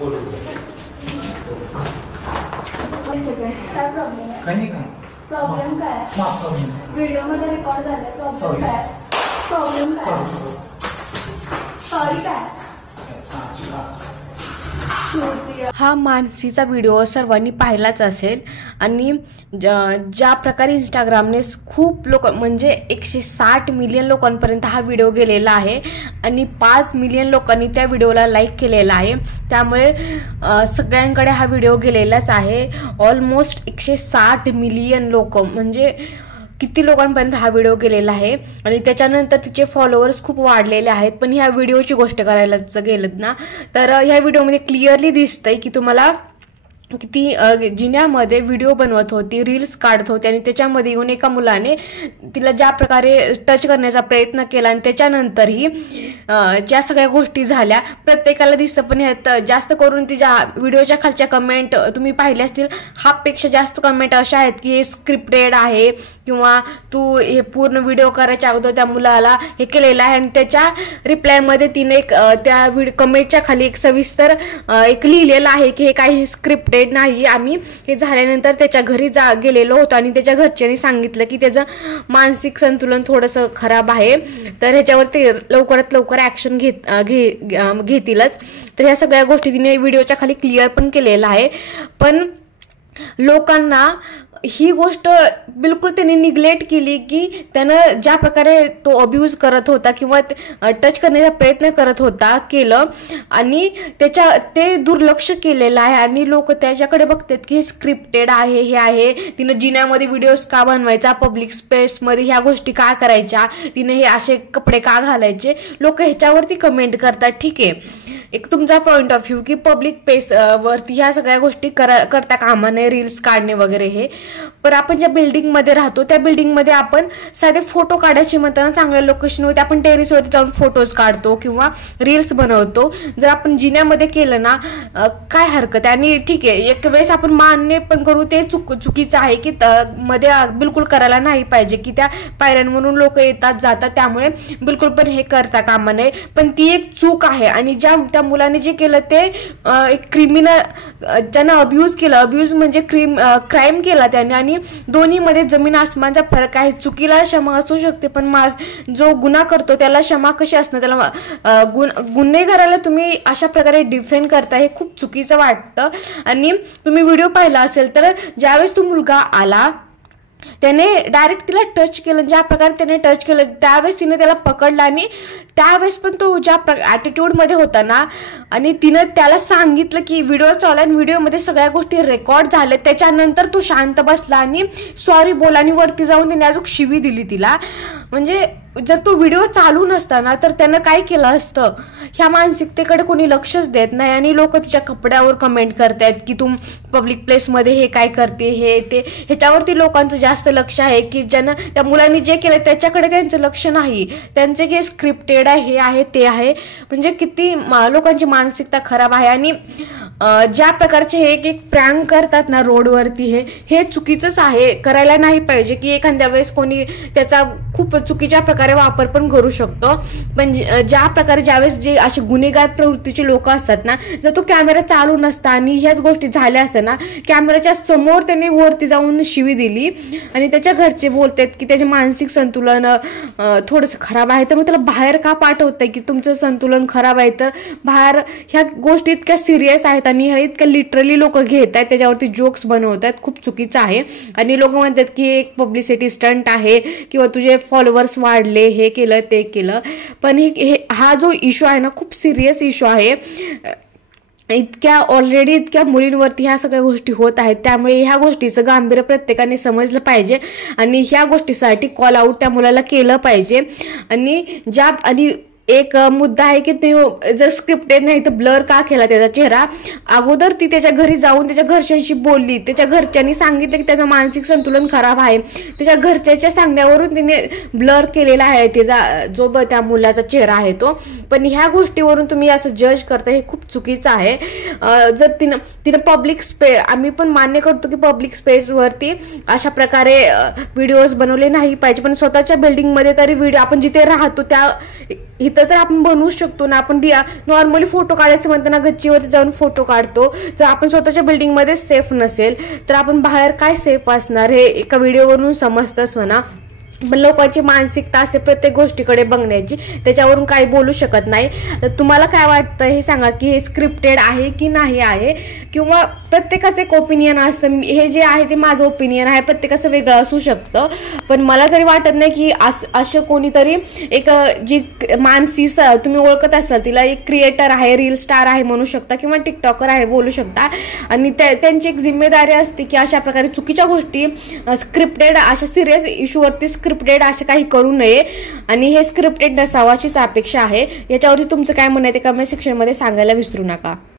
काय प्रॉब्लेम आहे? काही का प्रॉब्लेम काय? माफ करून व्हिडिओ मध्ये रेकॉर्ड झाले. प्रॉब्लेम काय? प्रॉब्लेम काय? सॉरी काय? हा मानसीचा व्हिडिओ सर्वांनी पाहिलाच असेल आणि ज्या प्रकारे इंस्टाग्रामने खूप लोक म्हणजे 160 मिलियन लोकांपर्यंत हा व्हिडिओ गेलेला आहे आणि 5 मिलियन लोकांनी त्या व्हिडिओला लाईक केलेला आहे. त्यामुळे सगळ्यांकडे हा व्हिडिओ गेलेलाच आहे. ऑलमोस्ट 160 मिलियन लोक म्हणजे किती लोकांपर्यंत हा व्हिडिओ गेलेला आहे आणि त्याच्यानंतर तिचे फॉलोअर्स खूप वाढलेले आहेत. पण ह्या व्हिडिओची गोष्ट करायला गेलं ना तर ह्या व्हिडिओमध्ये क्लिअरली दिसतंय की तुम्हाला किती जिन्यामध्ये व्हिडिओ बनवत होती, रील्स काढत होती आणि त्याच्यामध्ये येऊन एका मुलाने तिला ज्या प्रकारे टच करण्याचा प्रयत्न केला आणि त्याच्यानंतरही ज्या सगळ्या गोष्टी झाल्या प्रत्येकाला दिसतं. पण ह्यात जास्त करून तिच्या व्हिडिओच्या खालच्या कमेंट तुम्ही पाहिले असतील, हाफपेक्षा जास्त कमेंट अशा आहेत की हे स्क्रिप्टेड आहे किंवा तू हे पूर्ण व्हिडिओ करायच्या अगोदर त्या मुलाला हे केलेलं आहे. आणि त्याच्या रिप्लायमध्ये तिने एक त्या कमेंटच्या खाली एक सविस्तर एक लिहिलेलं आहे की हे काही स्क्रिप्टेड नाही. आम्ही हे झाल्यानंतर त्याच्या घरी गेलेलो होतो आणि त्याच्या घरच्यांनी सांगितलं की त्याचं मानसिक संतुलन थोडंसं खराब आहे, तर ह्याच्यावर ते लवकरात लवकर ॲक्शन घेतीलच. तर ह्या सगळ्या गोष्टी तिने व्हिडिओच्या खाली क्लिअर पण केलेलं आहे. पण लोकांना ही गोष्ट बिलकुल त्यांनी निग्लेक्ट केली की त्यानं ज्या प्रकारे तो अब्यूज करत होता किंवा टच करण्याचा प्रयत्न करत होता केलं आणि ते दुर्लक्ष केलेलं आहे आणि लोक त्याच्याकडे बघतात की हे स्क्रिप्टेड आहे, हे आहे, तिनं जिन्यामध्ये व्हिडिओज का बनवायचा, पब्लिक स्पेसमध्ये ह्या गोष्टी का करायच्या, तिने हे असे कपडे का घालायचे. लोक ह्याच्यावरती कमेंट करतात. ठीक आहे, एक तुमचा पॉईंट ऑफ व्ह्यू की पब्लिक प्लेस वरती ह्या सगळ्या गोष्टी करता कामा नये, रील्स काढणे वगैरे हे. पण आपण ज्या बिल्डिंगमध्ये राहतो त्या बिल्डिंगमध्ये आपण साधे फोटो काढायचे म्हणताना चांगल्या लोकेशनवरती आपण टेरेसवरती जाऊन फोटोज काढतो किंवा रील्स बनवतो. जर आपण जिन्यामध्ये केलं ना काय हरकत आहे. आणि ठीक आहे, एक वेळेस आपण मान्य पण करू ते चुकीचं आहे की मध्ये बिलकुल करायला नाही पाहिजे की त्या पायऱ्यांवरून लोक येतात जातात, त्यामुळे बिलकुल पण हे करता कामा नये. पण ती एक चूक आहे आणि त्या मुलाने जे केलं ते एक क्रिमिनल, ज्यानं अब्यूज केलं, अब्यूज म्हणजे क्राईम केला त्याने आणि दोन्हीमध्ये जमीन आसमानचा फरक आहे. चुकीला क्षमा असू शकते पण जो गुन्हा करतो त्याला क्षमा कशी असणार. त्याला गुन्हेगाराला तुम्ही अशा प्रकारे डिफेंड करता हे खूप चुकीचं वाटतं. आणि तुम्ही व्हिडिओ पाहिला असेल तर ज्यावेळेस तो मुलगा आला त्याने डायरेक्ट तिला टच केलं, ज्या प्रकारे त्याने टच केलं त्यावेळेस तिने त्याला पकडलं आणि त्यावेळेस पण तो ज्या ॲटिट्यूडमध्ये होता ना आणि तिनं त्याला सांगितलं की व्हिडिओ चालू आहे आणि व्हिडिओमध्ये सगळ्या गोष्टी रेकॉर्ड झाल्या, त्याच्यानंतर तो शांत बसला आणि सॉरी बोला आणि वरती जाऊन त्याने अजून शिवी दिली तिला. म्हणजे जर तो व्हिडिओ चालू नसताना तर त्यानं काय केलं असतं. ह्या मानसिकतेकडे कोणी लक्षच देत नाही आणि लोक तिच्या कपड्यावर कमेंट करतायत की तू पब्लिक प्लेसमध्ये हे काय करते, हे ते. ह्याच्यावरती लोकांचं जास्त लक्ष आहे की ज्यानं त्या मुलांनी जे केलं त्याच्याकडे त्यांचं लक्ष नाही. त्यांचे की स्क्रिप्टेड आहे, हे आहे, ते आहे. म्हणजे किती लोकांची मानसिकता खराब आहे. आणि ज्या प्रकारचे हे एक प्रँक करतात ना रोडवरती हे चुकीचंच आहे, करायला नाही पाहिजे. की एखाद्या वेळेस कोणी त्याचा खूप चुकीच्या प्रकारे वापर पण करू शकतो. पण ज्या प्रकारे ज्यावेळेस जे असे गुन्हेगार प्रवृत्तीचे लोक असतात ना, जर तो कॅमेरा चालू नसता आणि ह्याच गोष्टी झाल्या असत्या ना, कॅमेराच्या समोर त्याने वरती जाऊन शिवी दिली आणि त्याच्या घरचे बोलतात की त्याचे मानसिक संतुलन थोडंसं खराब आहे, तर मग त्याला बाहेर का पाठवतंय की तुमचं संतुलन खराब आहे. तर बाहेर ह्या गोष्टी इतक्या सिरियस आहेत आणि ह्या इतक्या लिटरली लोक घेत आहेत, त्याच्यावरती जोक्स बनवत आहेत, खूप चुकीचं आहे. आणि लोक म्हणतात की एक पब्लिसिटी स्टंट आहे किंवा तुझे फॉलोअर्स वाढले, हे केलं ते केलं. पण हा जो इश्यू आहे ना खूप सिरियस इश्यू आहे. ऑलरेडी इतक्या मुलींवरती ह्या सगळ्या गोष्टी होत आहेत, त्यामुळे ह्या गोष्टीचं गांभीर्य प्रत्येकाने समजलं पाहिजे आणि ह्या गोष्टीसाठी कॉल आऊट त्या मुलाला केलं पाहिजे. आणि एक मुद्दा आहे की ते जर स्क्रिप्टेड नाही तर ब्लर का केला त्याचा चेहरा. अगोदर ती त्याच्या घरी जाऊन त्याच्या घरच्यांशी बोलली, त्याच्या घरच्यांनी सांगितलं की त्याचं मानसिक संतुलन खराब आहे. त्याच्या घरच्याच्या सांगण्यावरून तिने ब्लर केलेला आहे त्याचा त्या मुलाचा चेहरा आहे तो. पण ह्या गोष्टीवरून तुम्ही असं जज करता हे खूप चुकीचं आहे. जर तिनं पब्लिक आम्ही पण मान्य करतो की पब्लिक स्पेसवरती अशा प्रकारे व्हिडिओज बनवले नाही पाहिजे, पण स्वतःच्या बिल्डिंगमध्ये तरी व्हिडिओ आपण जिथे राहतो त्या इथं तर आपण बनवू शकतो ना, आपण नॉर्मली फोटो काढायचं म्हणताना गच्चीवरती जाऊन फोटो काढतो. जर आपण स्वतःच्या बिल्डिंगमध्ये सेफ नसेल तर आपण बाहेर काय सेफ असणार हे एका व्हिडिओवरून समजतंच म्हणा. पण लोकांची मानसिकता असते प्रत्येक गोष्टीकडे बघण्याची, त्याच्यावरून काही बोलू शकत नाही. तर तुम्हाला काय वाटतं हे सांगा की हे स्क्रिप्टेड आहे की नाही आहे, किंवा प्रत्येकाचं एक ओपिनियन असतं. हे जे आहे ते माझं ओपिनियन आहे, प्रत्येकाचं वेगळं असू शकतं. पण मला तरी वाटत नाही की असं कोणीतरी एक जी मानसी तुम्ही ओळखत असाल तिला, एक क्रिएटर आहे, रील स्टार आहे म्हणू शकता किंवा टिकटॉकर आहे बोलू शकता, आणि त्यांची एक जिम्मेदारी असते की अशा प्रकारे चुकीच्या गोष्टी स्क्रिप्टेड अशा सिरियस इश्यूवरती स्क्रिप्टेड असे काही करू नये, आणि हे स्क्रिप्टेड नसावं अशीच अपेक्षा आहे. याच्यावरती तुमचं काय म्हणणं आहे ते कमेंट सेक्शनमध्ये सांगायला विसरू नका.